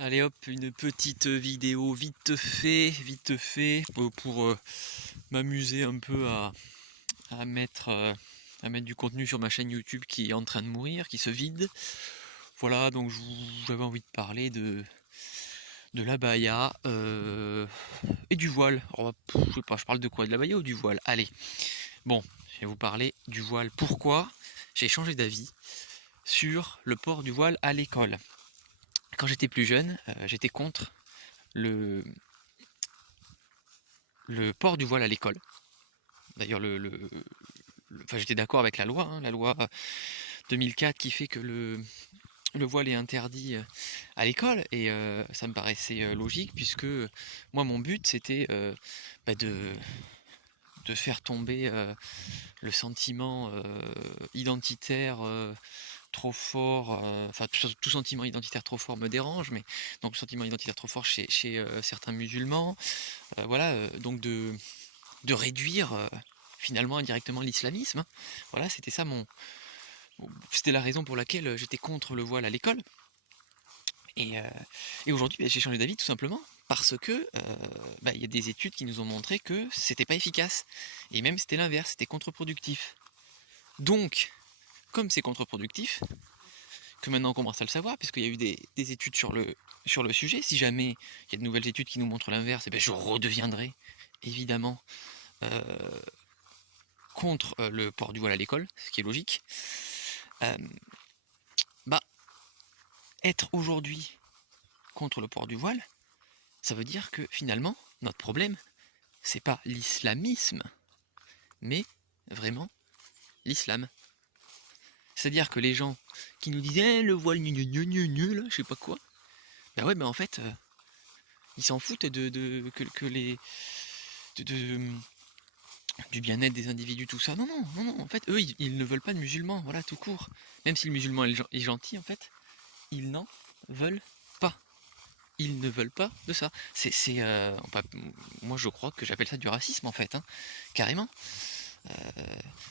Allez hop, une petite vidéo vite fait pour m'amuser un peu à mettre, euh, à mettre du contenu sur ma chaîne YouTube qui est en train de mourir, qui se vide. Voilà, donc j'avais envie de parler de l'abaya et du voile. Alors, je sais pas, je parle de quoi? De l'abaya ou du voile? Allez, bon, je vais vous parler du voile. Pourquoi j'ai changé d'avis sur le port du voile à l'école? Quand j'étais plus jeune, j'étais contre le, le port du voile à l'école. D'ailleurs, enfin, j'étais d'accord avec la loi 2004 qui fait que le voile est interdit à l'école, et ça me paraissait logique, puisque moi, mon but, c'était bah, de faire tomber le sentiment identitaire trop fort, enfin tout sentiment identitaire trop fort me dérange, mais donc le sentiment identitaire trop fort chez certains musulmans, voilà, donc de réduire finalement indirectement l'islamisme, hein. Voilà, c'était ça c'était la raison pour laquelle j'étais contre le voile à l'école. Et, euh, et aujourd'hui, j'ai changé d'avis tout simplement parce que il y a des études qui nous ont montré que c'était pas efficace. Et même c'était l'inverse, c'était contre-productif. Donc, comme c'est contre-productif, que maintenant on commence à le savoir, puisqu'il y a eu des études sur le sujet, si jamais il y a de nouvelles études qui nous montrent l'inverse, et je redeviendrai évidemment euh, contre le port du voile à l'école, ce qui est logique. Euh, bah, Être aujourd'hui contre le port du voile, ça veut dire que finalement, notre problème, c'est pas l'islamisme, mais vraiment l'islam. C'est-à-dire que les gens qui nous disent le voile là, je sais pas quoi, bah ouais, mais en fait, ils s'en foutent que les de, du bien-être des individus, tout ça. Non, non, non, non. En fait, eux, ils ne veulent pas de musulmans, voilà, tout court. Même si le musulman est gentil, en fait, ils n'en veulent pas. Ils ne veulent pas de ça. Moi, je crois que j'appelle ça du racisme, en fait, hein, carrément.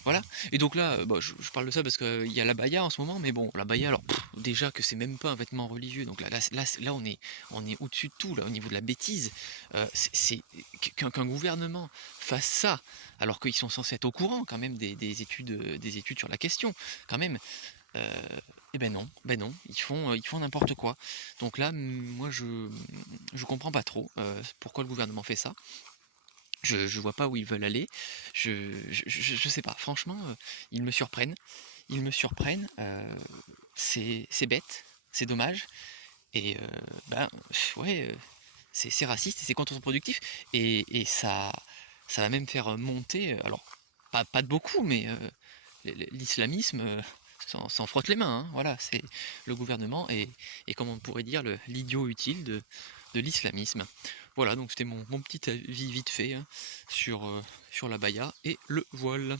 Voilà. Et donc là, je parle de ça parce qu'il y a l'abaya en ce moment, mais bon, l'abaya, alors déjà que c'est même pas un vêtement religieux, donc là on est au-dessus de tout, là, au niveau de la bêtise. Qu'un gouvernement fasse ça, alors qu'ils sont censés être au courant quand même des études sur la question, quand même. Et ben non, ils font n'importe quoi. Donc là, moi, je comprends pas trop pourquoi le gouvernement fait ça. Je vois pas où ils veulent aller. Je sais pas. Franchement, ils me surprennent. Ils me surprennent. C'est bête. C'est dommage. Et ouais, c'est raciste et c'est contre-productif. Et ça va même faire monter. Alors, pas de beaucoup, mais l'islamisme s'en frotte les mains, hein. Voilà, c'est le gouvernement et comme on pourrait dire, l'idiot utile de l'islamisme. Voilà, donc c'était mon petit avis vite fait, hein, sur l'abaya et le voile.